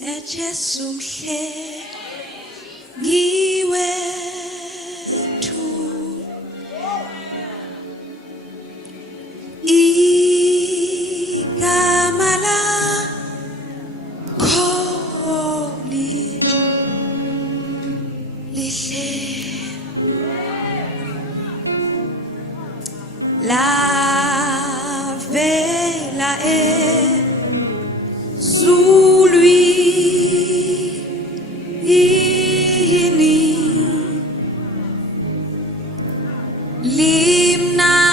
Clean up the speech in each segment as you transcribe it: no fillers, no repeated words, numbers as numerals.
Jesu mhle ngiwe tu igama lakho lihle lavela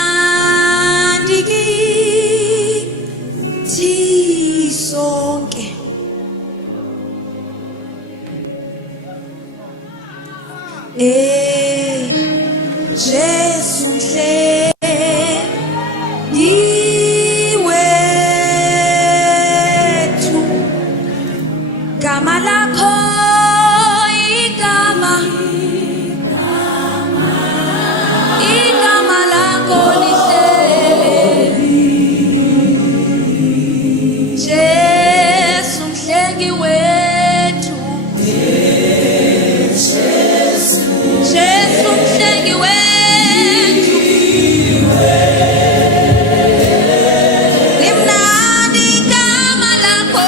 limnandi kithi sonke Jesu mhle niwethu gama lakho igama lakho lihle Jesu mhle ngiwethu Jesu mhle ngiwethu limnandi igama lakho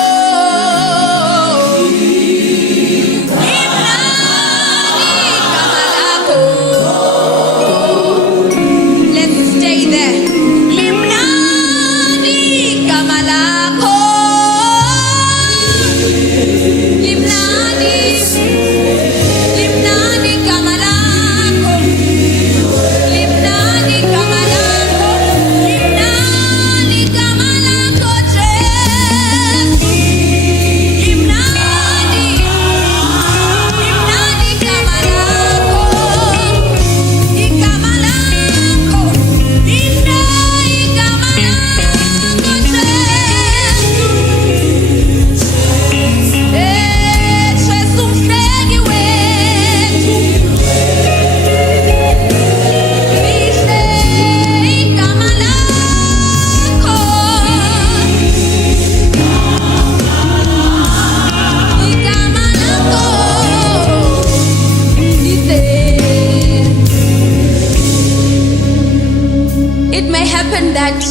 that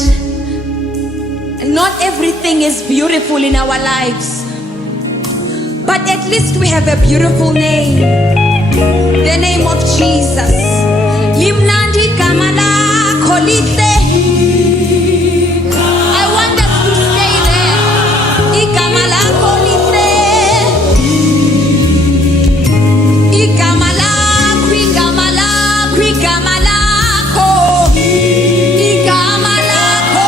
not everything is beautiful in our lives, but at least we have a beautiful name, the name of Jesus. Limnandi igama lakho lihle. I want us to stay there. Igama lakho lihle. Igama lakho, igama lakho, igama lakho.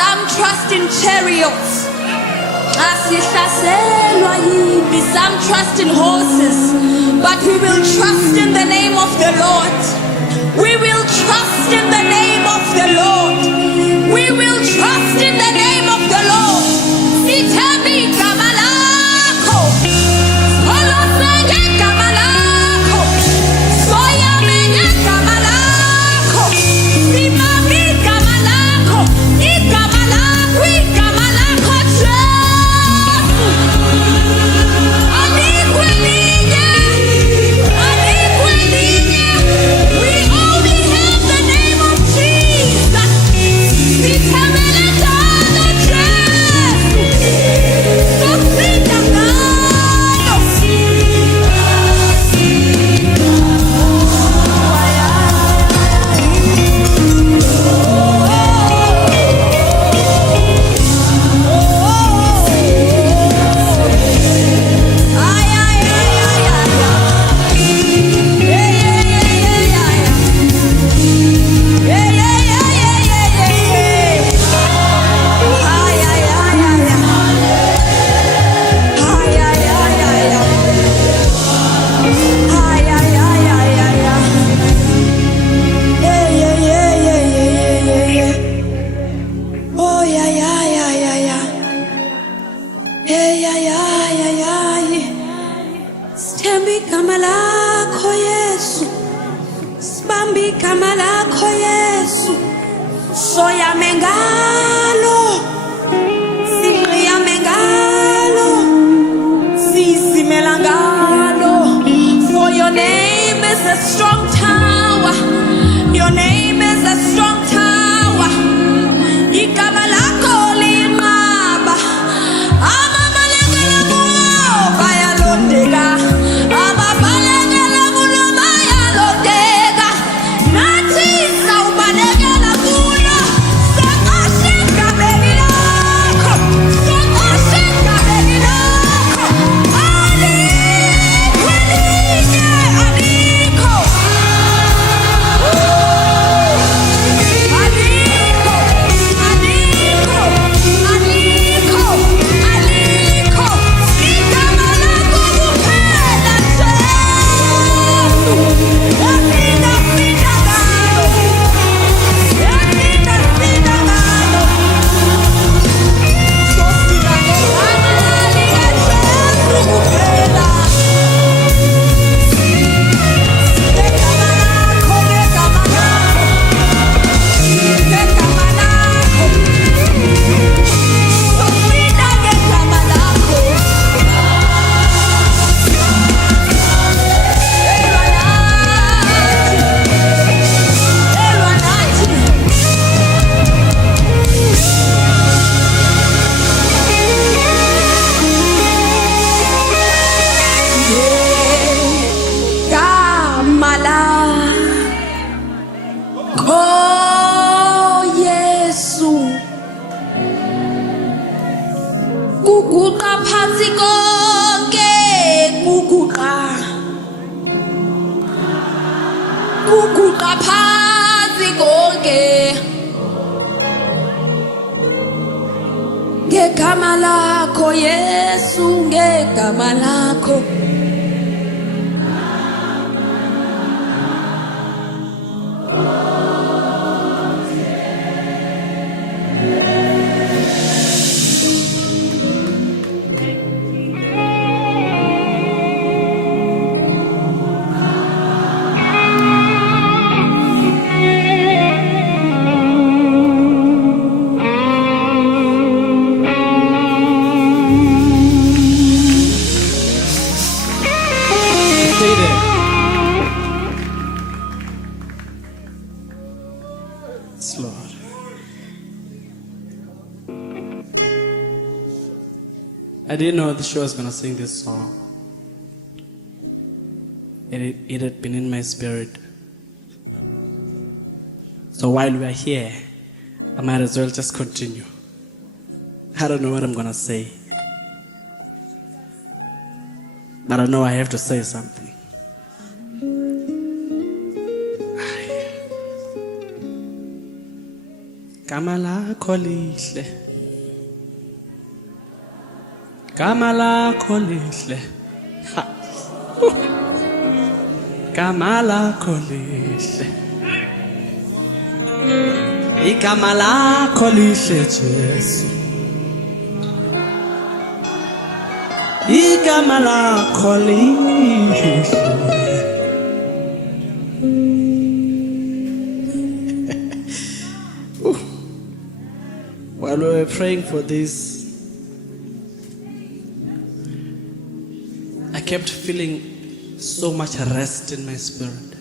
Some trust in chariots. Some trust in horses. But we will trust in the name of the Lord. We will trust in the name of the Lord. We will trust in the name of the Lord. Sithembi igama lakho. Olosenge igama lakho. Soyamenge igama lakho. Simami igama lakho. Igama lakho, igama lakho Jesu. Alikho elinye. Alikho elinye. We only have the name of Jesus. Sithembele njalo Jesu. Sofika ngalo. Ay, ay, ay, ay, ay, ay. Yeah, yeah, yeah, yeah, yeah. Yeah, yeah, yeah, yeah, yeah, yeah, yeah. Ay, ay, ay, ay, ay. Ay, ay, ay, ay, ay. Ay, ay, ay, ay, ay, ay. Yeah, yeah, yeah, yeah, yeah, yeah, yeah, yeah. Oh, yeah, yeah, yeah, yeah, yeah. Yeah, yeah, yeah, yeah, yeah. Sithemba igama lakho Yesu. Sibambe igama lakho Yesu. Soyame ngalo. Siyame ngalo. Sisimela ngalo. For your name is a strong tower. Your name is a strong tower. Igama lakho linqaba. Amabalekela kulo bayalondeka. Amabalekela kulo bayalondeka. Nathi sawubalekela kulo. Sokoshe egameni lakho. Sokoshe egameni lakho. Alikho elinye, alikho. Alikho, alikho, alikho, alikho. Igama lakho kuphela Jesu. Yaphinda phinda ngalo. Yaphinda phinda ngalo. Sofika ngegama likaJesu kuphela. Ngegama lakho, ngegama lakho. Ngegama lakho. Sofika ngegama lakho. Elwa nathi. Elwa nathi. Ngegama lakho Yesu. Kuguqa phansi konke, kuguqa. Kuguqa phansi konke. Ngegama lakho Yesu, ngegama lakho. Stay there. Yes, Lord. I didn't know that she was going to sing this song. It had been in my spirit. So while we are here, I might as well just continue. I don't know what I'm going to say. But I know I have to say something. Gama lakho lihle. Gama lakho lihle. Ha. Gama lakho lihle. Igama lakho lihle Jesu. Igama lakho lihle. While we were praying for this, I kept feeling so much rest in my spirit.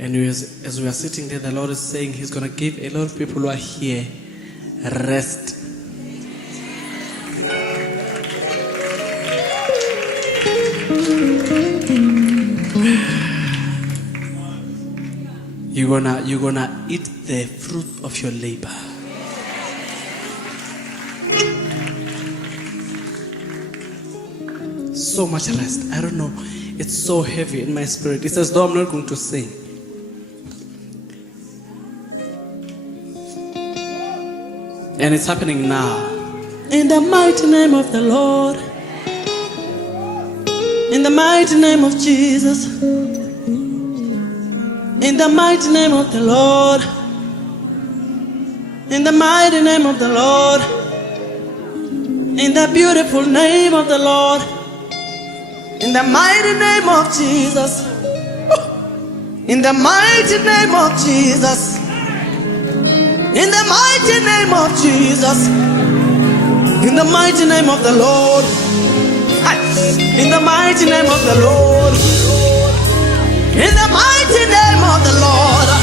And as we are sitting there, the Lord is saying He's going to give a lot of people who are here rest. You're gonna eat the fruit of your labor. So much rest. I don't know. It's so heavy in my spirit. It's as though I'm not going to sing. And it's happening now. In the mighty name of the Lord. In the mighty name of Jesus. In the mighty name of the Lord. In the mighty name of the Lord. In the beautiful name of the Lord. In the mighty name of Jesus. In the mighty name of Jesus. In the mighty name of Jesus. In the mighty name of the Lord. In the mighty name of the Lord. In the mighty name of the Lord.